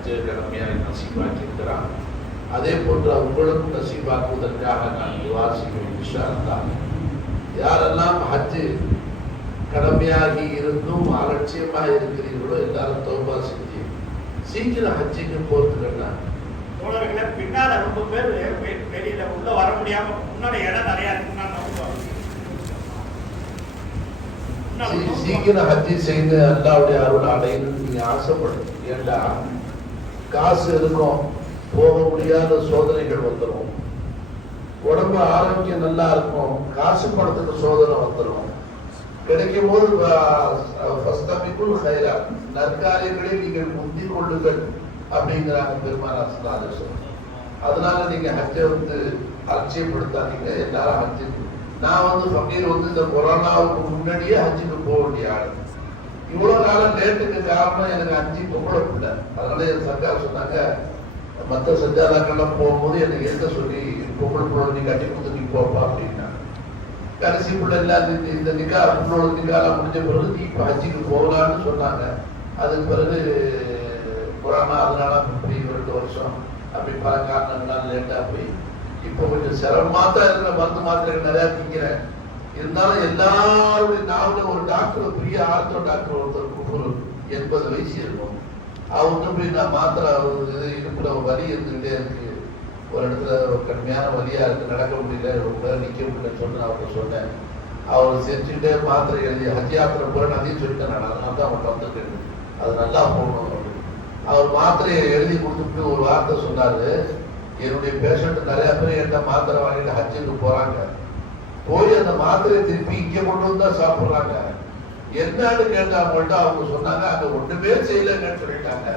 ஹஜ்ஜை கடமையாக நசீபாக்கி இருக்கிறான். அதே போன்று உங்களுக்கும் நசீபாக்குவதற்காக நான் துவா செய்வேன் இன்ஷா அல்லாஹ். யாரெல்லாம் ஹஜ்ஜு கடமையாகி இருந்தும் அலட்சியமாக இருக்கிறீர்களோ எல்லாரும் தௌபா செஞ்சு சீக்கிரம் ஹஜ்ஜுக்கு போறதுக்கெல்லாம் தோழர்களை பின்னால ரொம்ப பேர் வெளியில உள்ள வர முடியாம முன்னாடி இடம் நிறைய இருக்குன்னா சீக்கிரம் ஹஜ்ஜி செய்து அல்லாவுடைய அருள் அடையணும்னு நீங்க ஆசைப்படும். ஏண்டா காசு இருக்கும், போக முடியாத சோதனைகள் வந்துடும். உடம்பு ஆரோக்கியம் நல்லா இருக்கும், காசு பணத்துக்கு சோதனை வந்துடும். கிடைக்கும் போது நற்காரியங்களை நீங்கள் முந்தி கொள்ளுங்கள் அப்படிங்கிறாங்க பெருமானார் ஸல்லல்லாஹு அலைஹி வஸல்லம். அதனால நீங்க ஹஜ்ஜை அலட்சியப்படுத்தாதீங்க. எல்லாரும் ஹஜ்ஜுக்கு நான் ஃபக்கீர் இந்த கொரோனாவுக்கு முன்னாடியே ஹஜ்ஜுக்கு போக வேண்டிய ஆள். இவ்வளவு காலம் லேட்டுக்கு காரணம் எனக்கு ஹஜ்ஜி பொம்பளை பிள்ளை. அதனால என் சர்க்கார் சொன்னாங்க, மற்ற சஞ்சாராக்கெல்லாம் போகும்போது எனக்கு எந்த சொல்லி பொம்பளை பிள்ளை நீ கட்டி கொடுத்து நீ போப்பா அப்படின்னா. கடைசி பிள்ளை இல்லாத இந்த நிக்கா உங்களோட நிக்காலாம் முடிஞ்ச பிறகு நீ இப்போ ஹஜ்ஜுக்கு போகலான்னு சொன்னாங்க. அதுக்கு பிறகு கொரோனா அதனால இப்படி 2 வருஷம் அப்படி பல காரணங்களால் லேட்டாக போய் இப்போ கொஞ்சம் சிரமமா தான் இருக்கிற மருந்து மாத்திரைகள் நிறையா திங்கிறேன். இருந்தாலும் எல்லாருடைய நாவல ஒரு டாக்டர், பெரிய ஆர்த்தோ டாக்டர் ஒருத்தர் 80 வயசு இருக்கும். அவர்கிட்ட போய் நான் மாத்திரை இடுப்புல வலி இருந்துகிட்டே இருக்கு, ஒரு இடத்துல கடுமையான வலியா இருக்கு, நடக்க முடியல, ரொம்ப நேரம் நிக்க முடியலன்னு சொன்னு அவர்கிட்ட சொன்னேன். அவர் செஞ்சுக்கிட்டே மாத்திரை எழுதி ஹஜ் யாத்திரை போறேன்னு அதையும் சொல்லிட்டேன் நான். அதனால தான் அவர்கிட்ட வந்துட்டேன், அது நல்லா போகணும். அவர் மாத்திரையை எழுதி கொடுத்துட்டு ஒரு வார்த்தை சொன்னாரு, என்னுடைய பேஷண்ட் நிறைய பேர் என்கிட்ட மாத்திரை வாங்கிட்டு ஹஜ்ஜுக்கு போறாங்க, போய் அந்த மாத்திரையை திருப்பி இங்க கொண்டு வந்தா சாப்பிடுறாங்க. என்னன்னு கேட்டாங்கள்ட்ட அவங்க சொன்னாங்க, அங்க ஒண்ணுமே செய்யலன்னு சொல்லிட்டாங்க.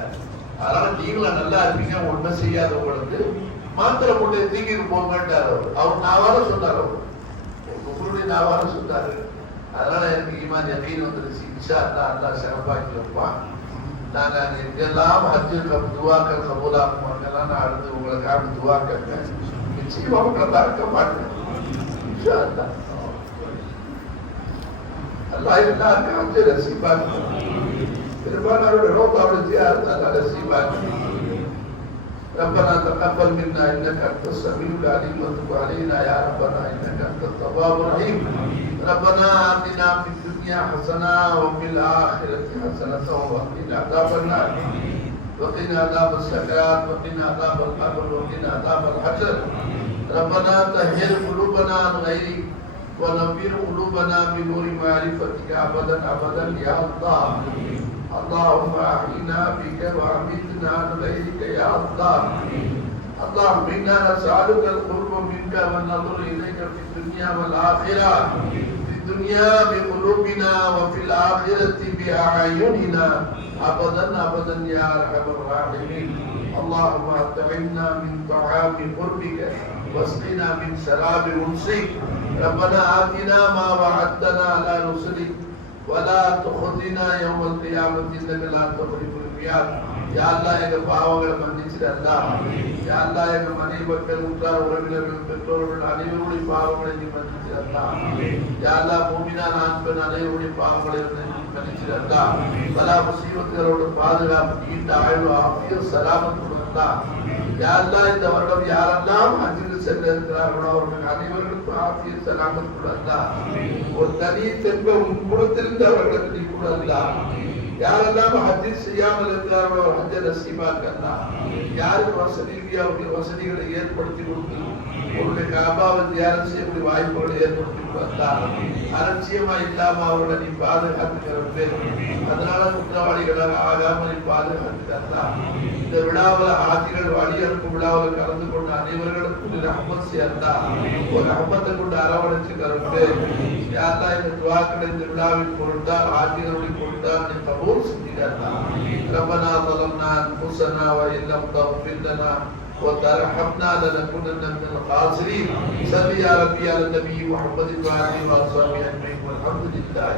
அதனால நீங்களும் நல்லா இருப்பீங்க, ஒண்ணுமே செய்யாதவங்களுக்கு மாத்திரை போட்டு தூக்கிட்டு போங்கட்டாரு. அவர் நாவால சொன்னார், உங்களுடைய நாவால சொன்னாரு. அதனால எனக்கு ஈமான் யகீன் வந்துருச்சு. இன்ஷா அல்லாஹ் அல்லாஹ் சிறப்பாக்கி வைப்பான். நாங்க எங்கெல்லாம் ஹஜ்ஜு துவாக்கள் கபூலாகும் அங்கெல்லாம் நான் அடுத்து உங்களுக்காக துவாக்கங்க நிச்சயமாக நல்லா இருக்க மாட்டேன். இன்ஷா அல்லாஹ் அல்லாஹ் எல்லாருக்கும் ஹஜ்ஜை நசீபாக்கி பெருமானாரோட ரோபாவோட ஜியாரத் அல்லாஹ் நசீபாக்கி. ربنا تقبل منا انك انت السميع العليم وتب علينا يا ربنا انك انت التواب الرحيم. ربنا آتنا في الدنيا حسنة وفي الآخرة حسنة وقنا عذاب النار وقنا عذاب السكرات وقنا عذاب القبر وقنا عذاب الحشر. ربنا طهر قلوبنا عن غيرك ونبر قلوبنا بنور معرفتك أبدا أبدا يا الله. اللهم أحينا بك وأمتنا عن غيرك يا الله. اللهم إنا نسألك القرب منك والنظر إليك في الدنيا والآخرة، في الدنيا بقلوبنا وفي الآخرة بأعيننا أبدا أبدا يا أرحم الراحمين. اللهم أطعمنا من طعام قربك واسقنا من شراب أنسك. ربنا آتنا ما وعدتنا على رسلك ولا تخزنا يوم القيامة إنك لا تخلف الميعاد. யா அல்லாஹ் எங்க பாவங்களை மன்னிச்சிடு அல்லாஹ். யா அல்லாஹ் எங்க மனைவி மக்கள் உற்றார் உறவினர்கள் பெற்றோர்கள் அனைவருடைய பாவங்களை நீ மன்னிச்சிடு அல்லாஹ். யா அல்லாஹ் மூமினான ஆண் பெண் அனைவருடைய பாவங்களை மன்னிச்சிடு அல்லாஹ். பலா முசீபத்துகளோட பாதுகாப்பு, நீண்ட ஆயுள், ஆஃபியத், சலாமத் கொடு அல்லாஹ். யா அல்லாஹ் இந்த வருடம் யாரெல்லாம் ஹஜ்ஜுக்கு சென்று இருக்கிறார்களோ அவர்கள் அனைவருக்கும் ஆஃபியத், சலாமத் கொடு அல்லாஹ். ஒரு தனி தென்ப உன்புறத்திலிருந்து அவர்களுக்கு நீ கொடு அல்லாஹ். யாரெல்லாம் ஹஜ்ஜி செய்யாமல் இருக்கிறார்களோ ஹஜ்ஜை நசீபாக்கல்லா. யாருக்கு வசதி இல்லையோ அவர்களுக்கு வசதிகளை ஏற்படுத்தி கொடுத்து அவருடைய காபாவை தியானம் செய்யக்கூடிய வாய்ப்புகளை ஏற்படுத்தி கொடுத்தா. அலட்சியமா இல்லாம அவர்களை நீ பாதுகாத்துக்கிறே. அதனால குற்றவாளிகளாக ஆகாமல் நீ பாதுகாத்துக்கல்லா. இந்த விழாவில் ஆட்சிகள் வழி அனுப்பும் விழாவில் கலந்து கொண்ட அனைவர்களுக்கும் ரஹ்மத் செய்யல்லா. ஒரு ரஹ்மத்தை கொண்டு அரவணைச்சு கருப்பே. யாரெல்லாம் இந்த துவாக்களை இந்த விழாவில் பொருட்டால் ஆட்சிகளுடைய பொருட்டால் நீ கபூல் செஞ்சுக்கல்லா. ربنا ظلمنا أنفسنا وإن لم تغفر لنا وترحمنا لنكونن من الخاسرين. صل يا ربي على النبي محمد وعلى آله وصحبه أجمعين والحمد لله.